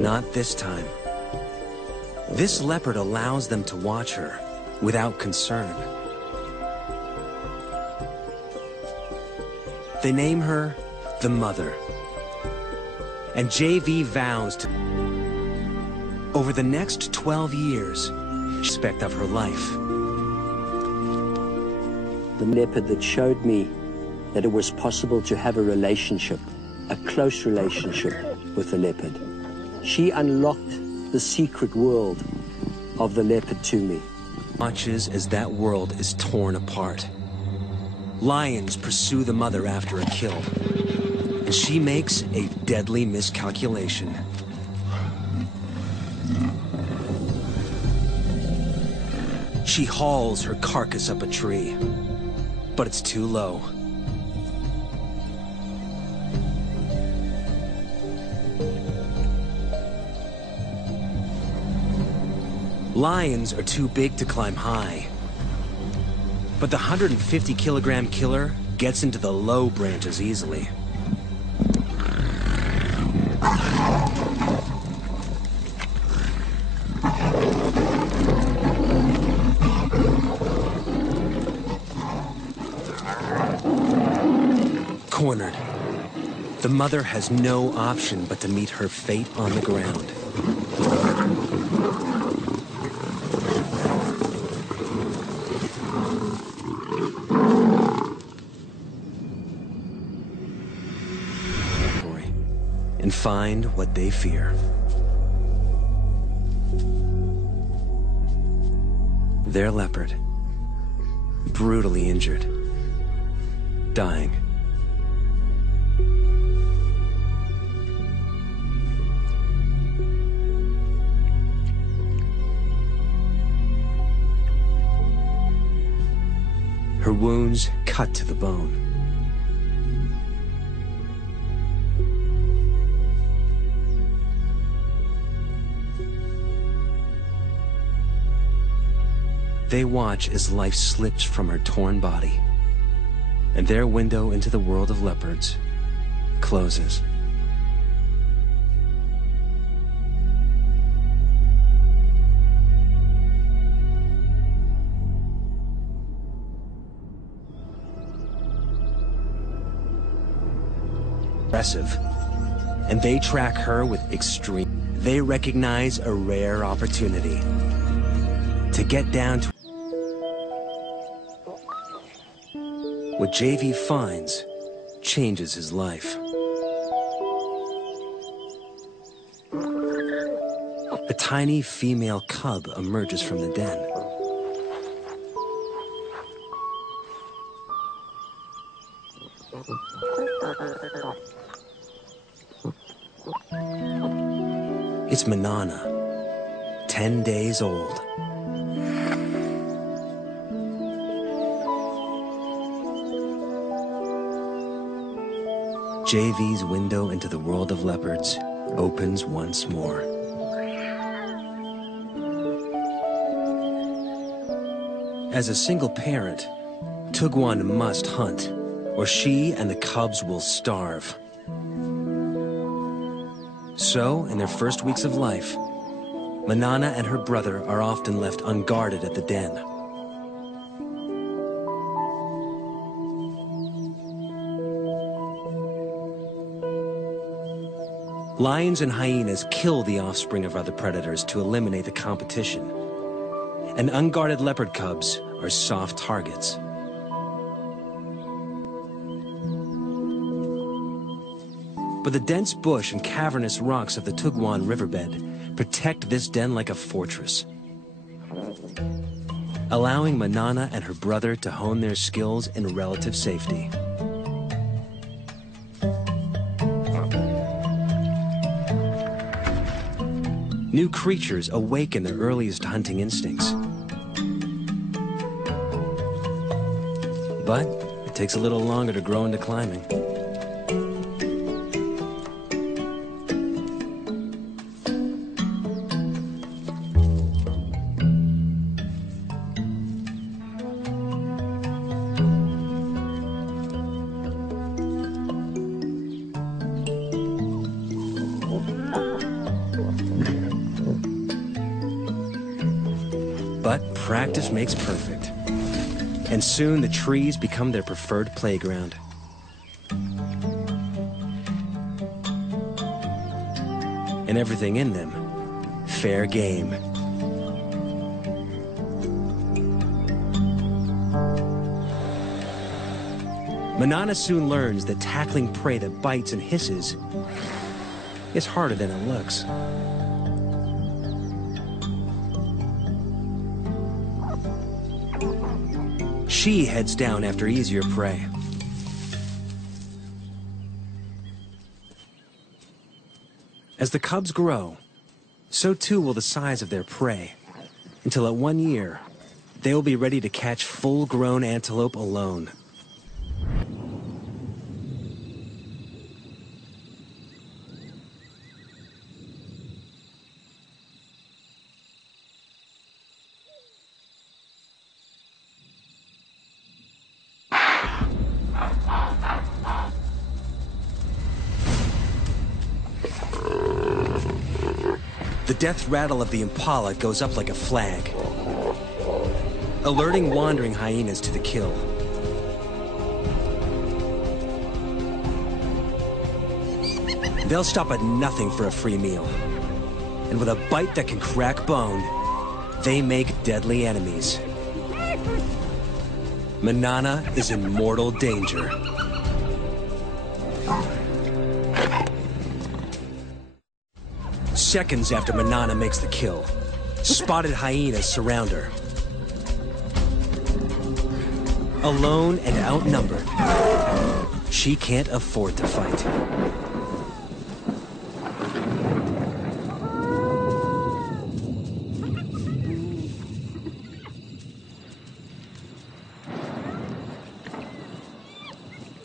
Not this time. This leopard allows them to watch her without concern. They name her the Mother. And JV vows to, over the next 12 years, aspect of her life. The leopard that showed me that it was possible to have a relationship, a close relationship with the leopard. She unlocked the secret world of the leopard to me. Watches as that world is torn apart. Lions pursue the mother after a kill, and she makes a deadly miscalculation. She hauls her carcass up a tree, but it's too low. Lions are too big to climb high, but the 150-kilogram killer gets into the low branches easily. Cornered, the mother has no option but to meet her fate on the ground. And find what they fear. Their leopard, brutally injured, dying. Her wounds cut to the bone. They watch as life slips from her torn body, and their window into the world of leopards closes. Aggressive, and they track her with extreme. They recognize a rare opportunity to get down to what JV finds changes his life. A tiny female cub emerges from the den. It's Manana, 10 days old. JV's window into the world of leopards opens once more. As a single parent, Tugwan must hunt, or she and the cubs will starve. So, in their first weeks of life, Manana and her brother are often left unguarded at the den. Lions and hyenas kill the offspring of other predators to eliminate the competition, and unguarded leopard cubs are soft targets. But the dense bush and cavernous rocks of the Tugwan riverbed protect this den like a fortress, allowing Manana and her brother to hone their skills in relative safety. New creatures awaken their earliest hunting instincts. But it takes a little longer to grow into climbing. But practice makes perfect. And soon the trees become their preferred playground. And everything in them, fair game. Manana soon learns that tackling prey that bites and hisses is harder than it looks. She heads down after easier prey. As the cubs grow, so too will the size of their prey, until at 1 year, they will be ready to catch full-grown antelope alone. The death rattle of the impala goes up like a flag, alerting wandering hyenas to the kill. They'll stop at nothing for a free meal, and with a bite that can crack bone, they make deadly enemies. Manana is in mortal danger. Seconds after Manana makes the kill, spotted hyenas surround her. Alone and outnumbered, she can't afford to fight.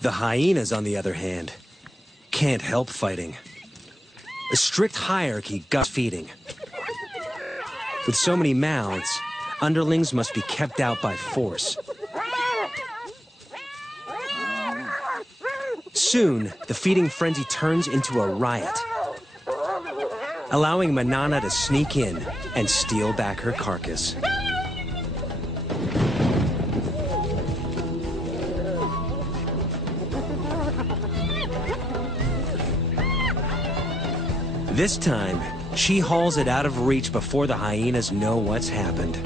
The hyenas, on the other hand, can't help fighting. A strict hierarchy guts feeding. With so many mouths, underlings must be kept out by force. Soon, the feeding frenzy turns into a riot, allowing Manana to sneak in and steal back her carcass. This time, she hauls it out of reach before the hyenas know what's happened.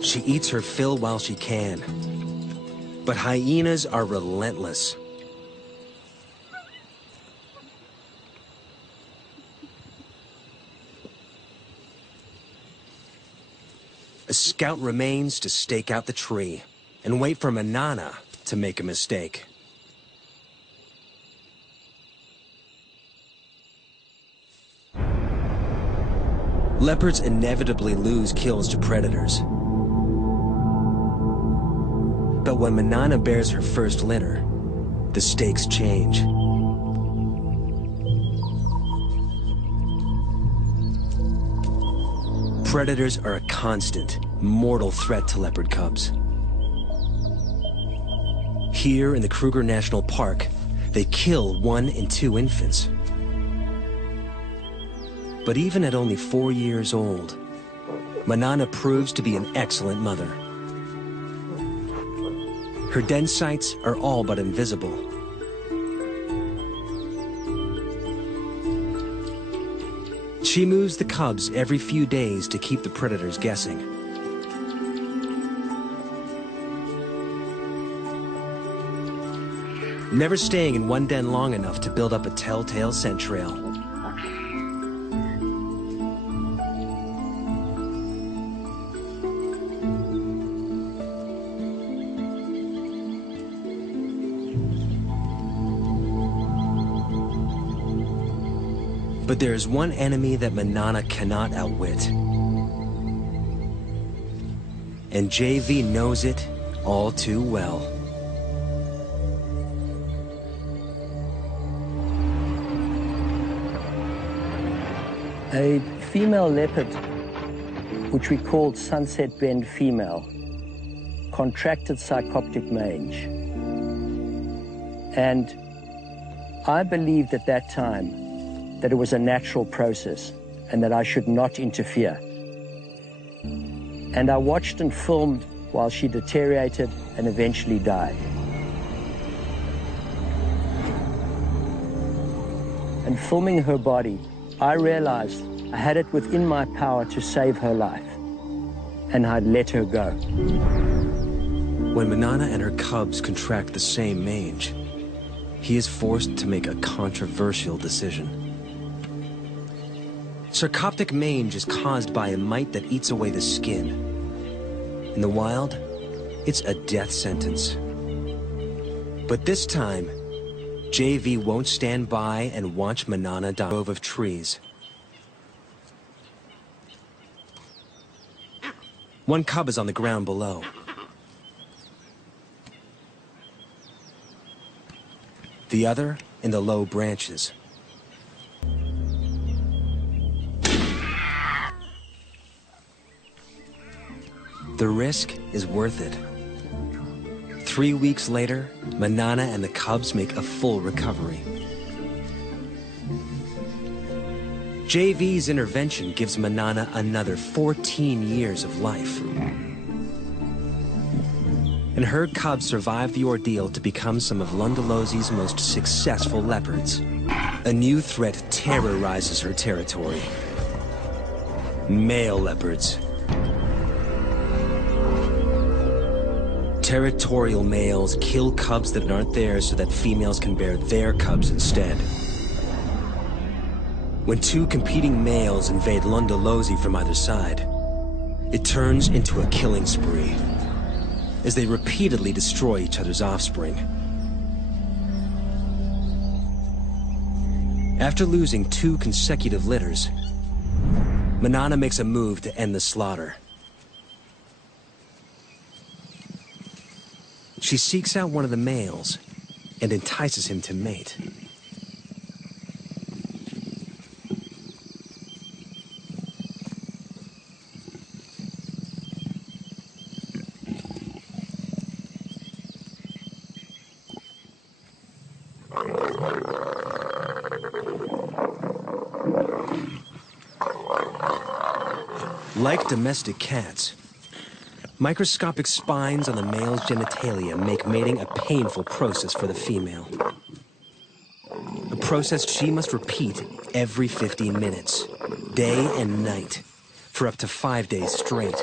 She eats her fill while she can. But hyenas are relentless. A scout remains to stake out the tree and wait for Manana to make a mistake. Leopards inevitably lose kills to predators. But when Manana bears her first litter, the stakes change. Predators are a constant, mortal threat to leopard cubs. Here in the Kruger National Park, they kill 1 and 2 infants. But even at only 4 years old, Manana proves to be an excellent mother. Her den sites are all but invisible. She moves the cubs every few days to keep the predators guessing. Never staying in one den long enough to build up a telltale scent trail. But there's one enemy that Manana cannot outwit. And JV knows it all too well. A female leopard, which we called Sunset Bend female, contracted psychoptic mange. And I believed at that time that it was a natural process and that I should not interfere. And I watched and filmed while she deteriorated and eventually died. And filming her body, I realized I had it within my power to save her life, and I'd let her go. When Manana and her cubs contract the same mange, he is forced to make a controversial decision. Sarcoptic mange is caused by a mite that eats away the skin. In the wild, it's a death sentence. But this time, JV won't stand by and watch Manana die in a grove of trees. One cub is on the ground below. The other in the low branches. The risk is worth it. 3 weeks later, Manana and the cubs make a full recovery. JV's intervention gives Manana another 14 years of life. And her cubs survive the ordeal to become some of Lundalosi's most successful leopards. A new threat terrorizes her territory: male leopards. Territorial males kill cubs that aren't theirs so that females can bear their cubs instead. When two competing males invade Lundalosi from either side, it turns into a killing spree as they repeatedly destroy each other's offspring. After losing 2 consecutive litters, Manana makes a move to end the slaughter. She seeks out one of the males and entices him to mate. Like domestic cats, microscopic spines on the male's genitalia make mating a painful process for the female. A process she must repeat every 15 minutes, day and night, for up to 5 days straight.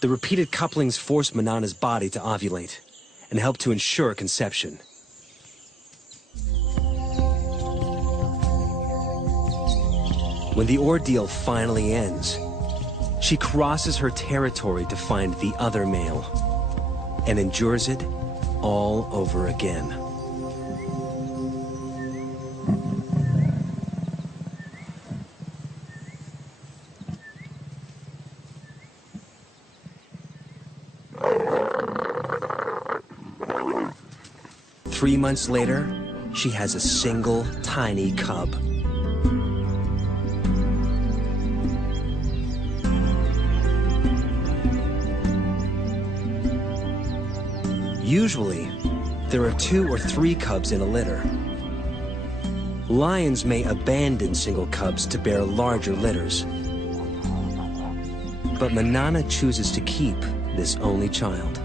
The repeated couplings force Manana's body to ovulate and help to ensure conception. When the ordeal finally ends, she crosses her territory to find the other male and endures it all over again. Three months later, she has a single tiny cub. Usually, there are 2 or 3 cubs in a litter. Lions may abandon single cubs to bear larger litters. But Manana chooses to keep this only child.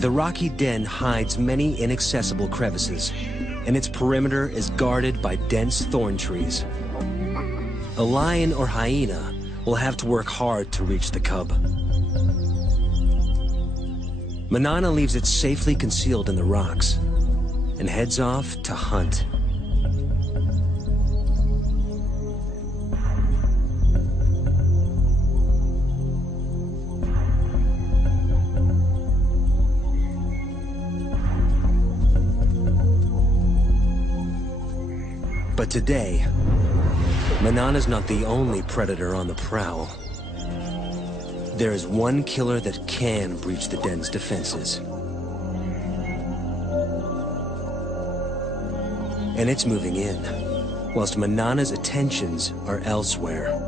The rocky den hides many inaccessible crevices, and its perimeter is guarded by dense thorn trees. A lion or hyena will have to work hard to reach the cub. Manana leaves it safely concealed in the rocks and heads off to hunt. But today, Manana's not the only predator on the prowl. There is one killer that can breach the den's defenses. And it's moving in, whilst Manana's attentions are elsewhere.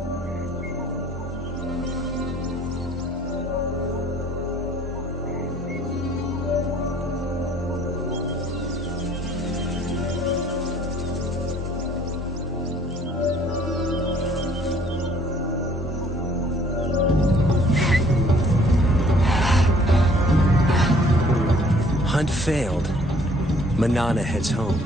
Hunt failed. Manana heads home.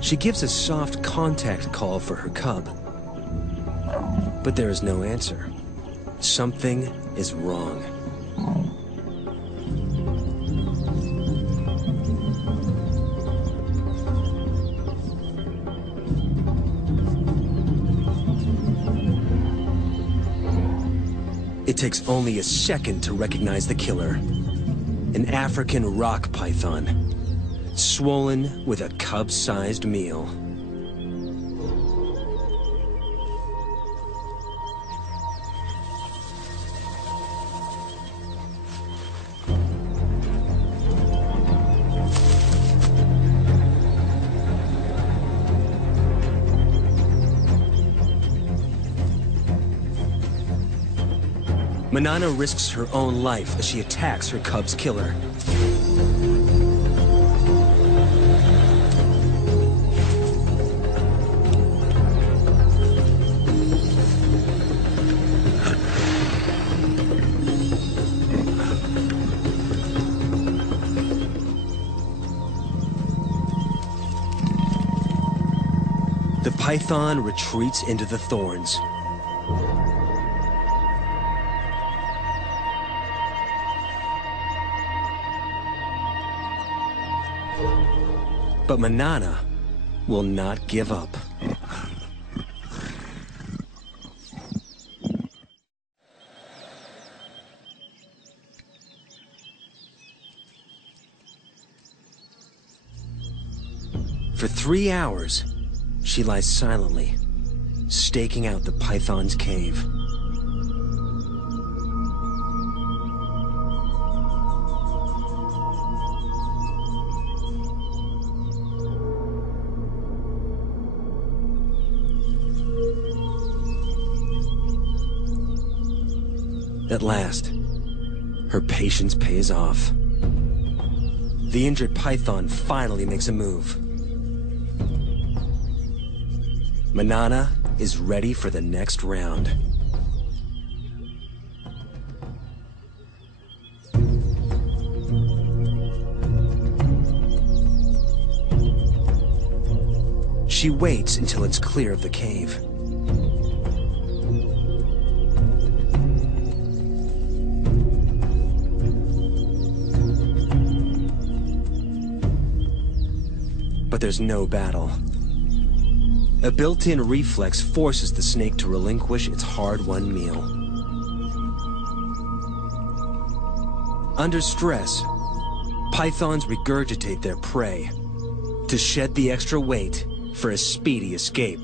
She gives a soft contact call for her cub, but there is no answer. Something is wrong. It takes only a second to recognize the killer. An African rock python, swollen with a cub-sized meal. Manana risks her own life as she attacks her cub's killer. The python retreats into the thorns. But Manana will not give up. For 3 hours, she lies silently, staking out the python's cave. At last, her patience pays off. The injured python finally makes a move. Manana is ready for the next round. She waits until it's clear of the cave. But there's no battle. A built-in reflex forces the snake to relinquish its hard-won meal. Under stress, pythons regurgitate their prey to shed the extra weight for a speedy escape.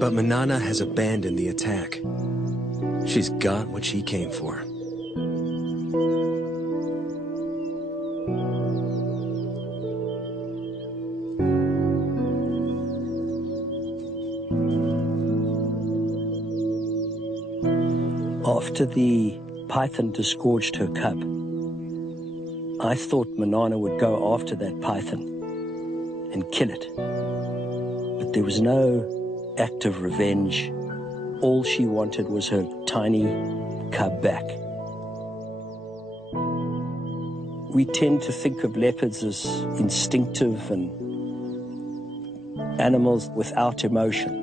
But Manana has abandoned the attack. She's got what she came for. After the python disgorged her cub, I thought Manana would go after that python and kill it. But there was no act of revenge. All she wanted was her tiny cub back. We tend to think of leopards as instinctive and animals without emotion.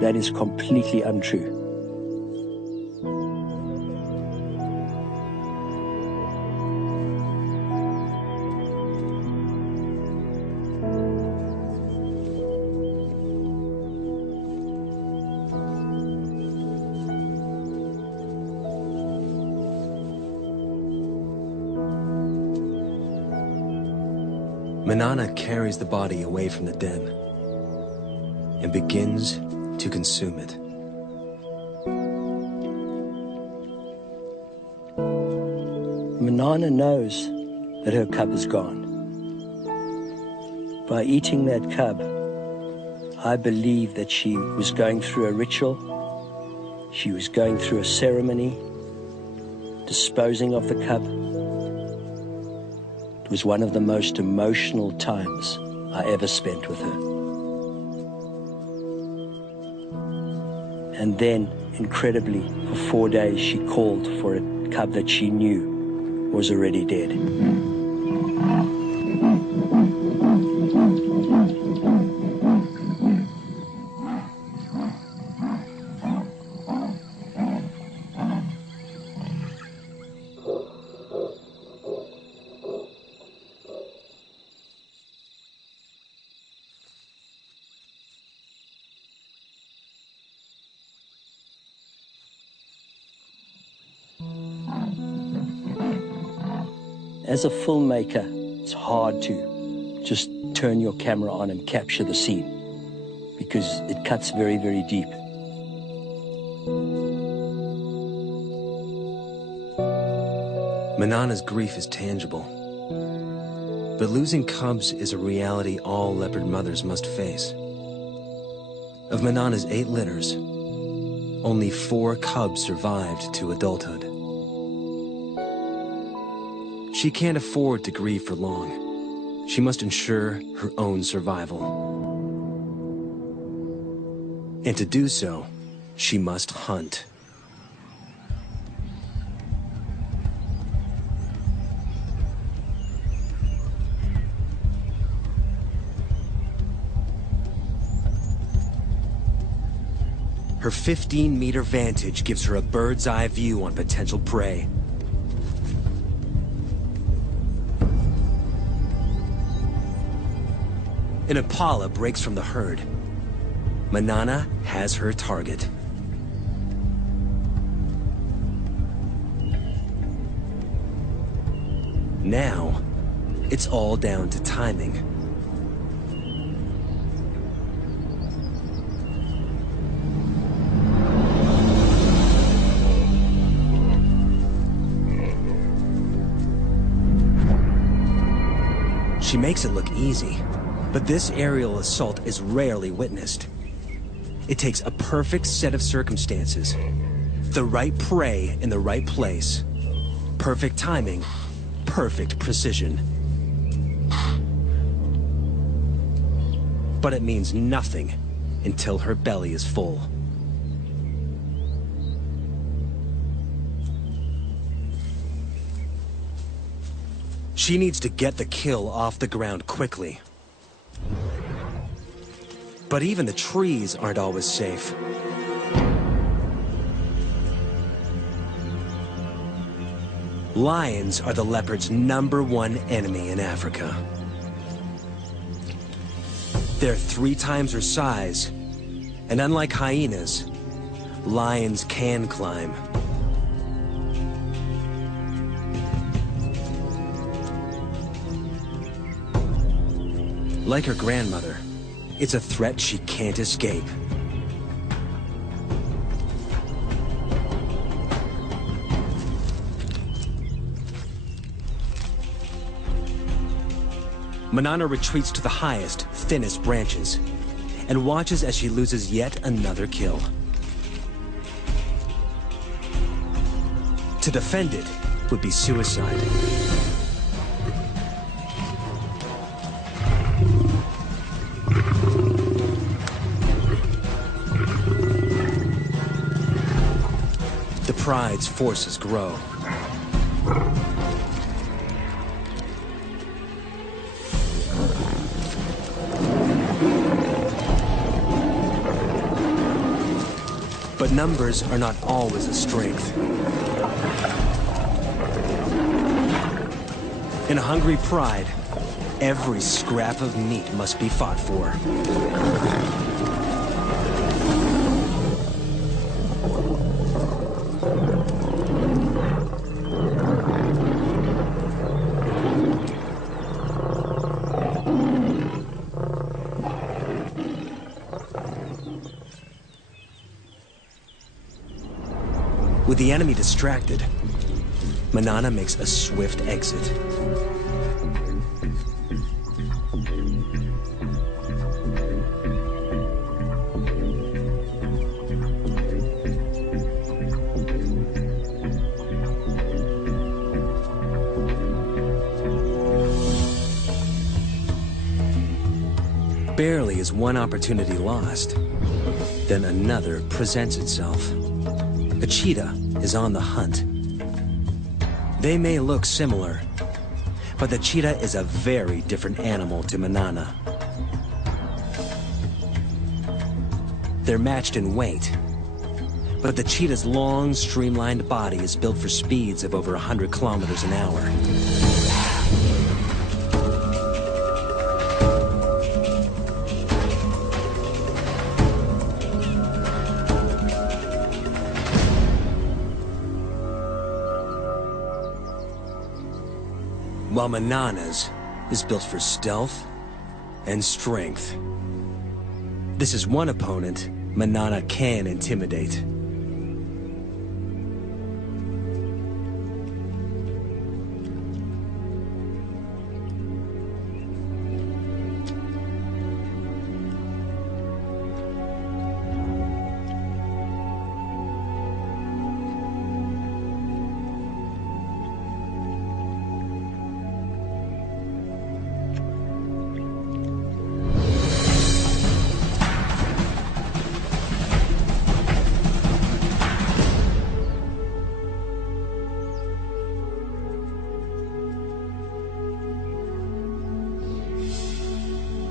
That is completely untrue. Manana carries the body away from the den and begins to consume it. Manana knows that her cub is gone. By eating that cub, I believe that she was going through a ritual, she was going through a ceremony, disposing of the cub. It was one of the most emotional times I ever spent with her. And then, incredibly, for 4 days, she called for a cub that she knew was already dead. As a filmmaker, it's hard to just turn your camera on and capture the scene because it cuts very, very deep. Manana's grief is tangible, but losing cubs is a reality all leopard mothers must face. Of Manana's 8 litters, only 4 cubs survived to adulthood. She can't afford to grieve for long. She must ensure her own survival. And to do so, she must hunt. Her 15-meter vantage gives her a bird's-eye view on potential prey. An impala breaks from the herd. Manana has her target. Now, it's all down to timing. She makes it look easy. But this aerial assault is rarely witnessed. It takes a perfect set of circumstances, the right prey in the right place, perfect timing, perfect precision. But it means nothing until her belly is full. She needs to get the kill off the ground quickly. But even the trees aren't always safe. Lions are the leopard's #1 enemy in Africa. They're 3 times her size, and unlike hyenas, lions can climb. Like her grandmother, it's a threat she can't escape. Manana retreats to the highest, thinnest branches, and watches as she loses yet another kill. To defend it would be suicide. The pride's forces grow. But numbers are not always a strength. In a hungry pride, every scrap of meat must be fought for. With the enemy distracted, Manana makes a swift exit. Barely is one opportunity lost, then another presents itself. A cheetah is on the hunt. They may look similar, but the cheetah is a very different animal to Manana. They're matched in weight, but the cheetah's long, streamlined body is built for speeds of over 100 kilometers an hour. While Manana's is built for stealth and strength. This is one opponent Manana can intimidate.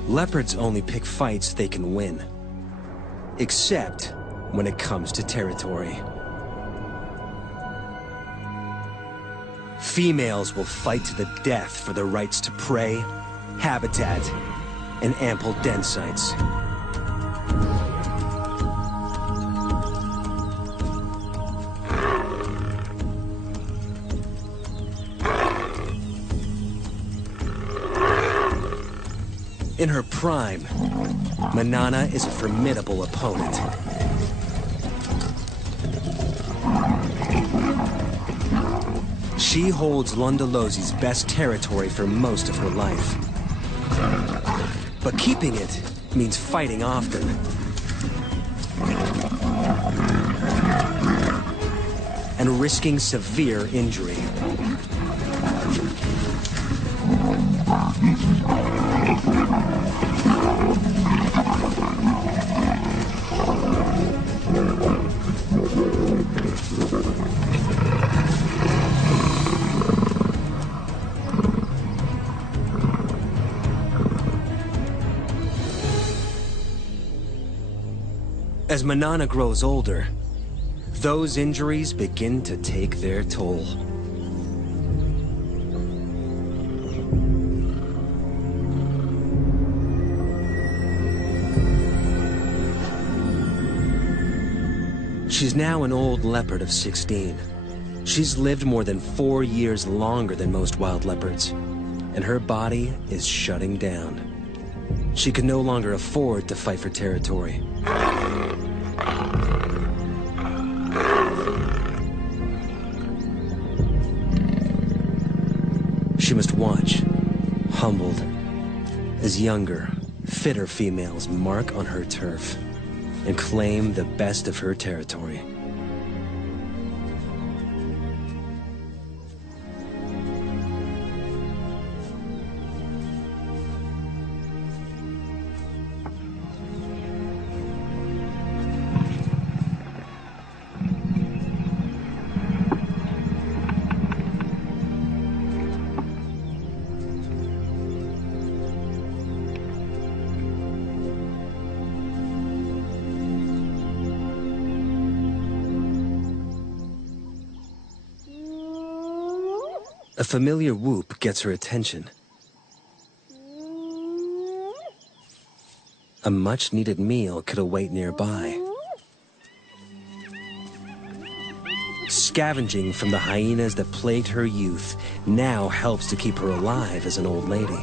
Leopards only pick fights they can win, except when it comes to territory. Females will fight to the death for their rights to prey, habitat, and ample den sites. In her prime, Manana is a formidable opponent. She holds Londolosi's best territory for most of her life. But keeping it means fighting often. And risking severe injury. As Manana grows older, those injuries begin to take their toll. She's now an old leopard of 16. She's lived more than 4 years longer than most wild leopards, and her body is shutting down. She can no longer afford to fight for territory. She must watch, humbled, as younger, fitter females mark on her turf and claim the best of her territory. A familiar whoop gets her attention. A much-needed meal could await nearby. Scavenging from the hyenas that plagued her youth now helps to keep her alive as an old lady.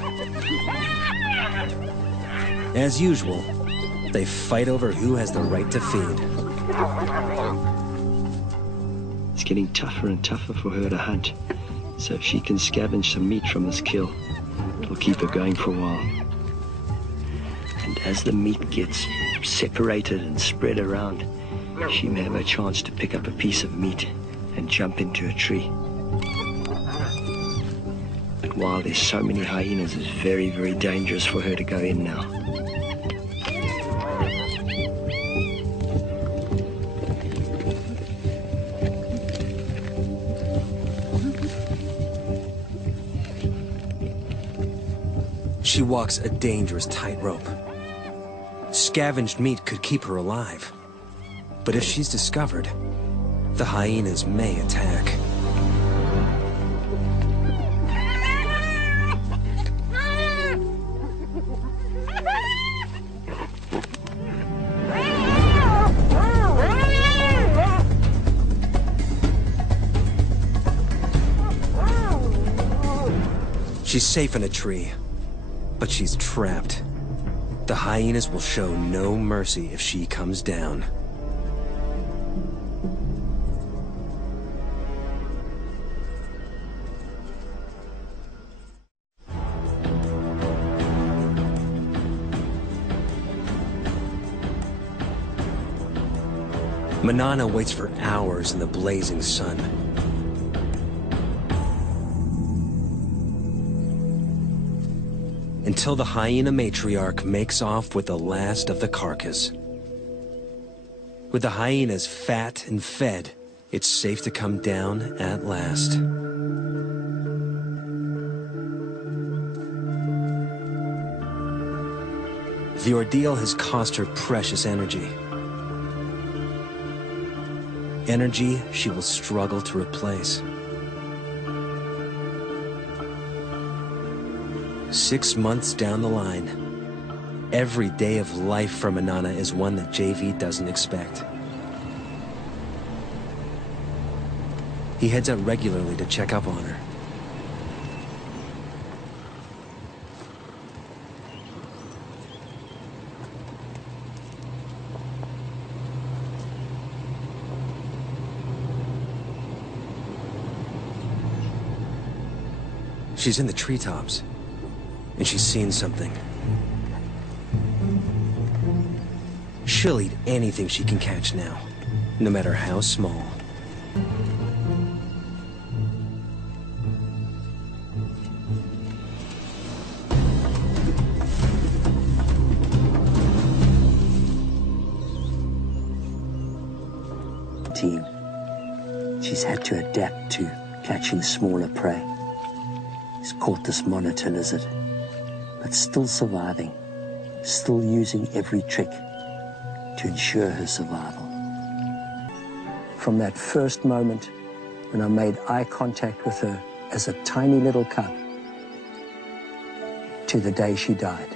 As usual, they fight over who has the right to feed. It's getting tougher and tougher for her to hunt. So if she can scavenge some meat from this kill, it'll keep her going for a while. And as the meat gets separated and spread around, she may have a chance to pick up a piece of meat and jump into a tree. But while there's so many hyenas, it's very, very dangerous for her to go in now. She walks a dangerous tightrope. Scavenged meat could keep her alive. But if she's discovered, the hyenas may attack. She's safe in a tree, but she's trapped. The hyenas will show no mercy if she comes down. Manana waits for hours in the blazing sun. Until the hyena matriarch makes off with the last of the carcass. With the hyenas fat and fed, it's safe to come down at last. The ordeal has cost her precious energy. Energy she will struggle to replace. 6 months down the line, every day of life for Manana is one that JV doesn't expect. He heads out regularly to check up on her. She's in the treetops, and she's seen something. She'll eat anything she can catch now, no matter how small. She's had to adapt to catching smaller prey. She's caught this monitor lizard, but still surviving, still using every trick to ensure her survival. From that first moment when I made eye contact with her as a tiny little cub, to the day she died,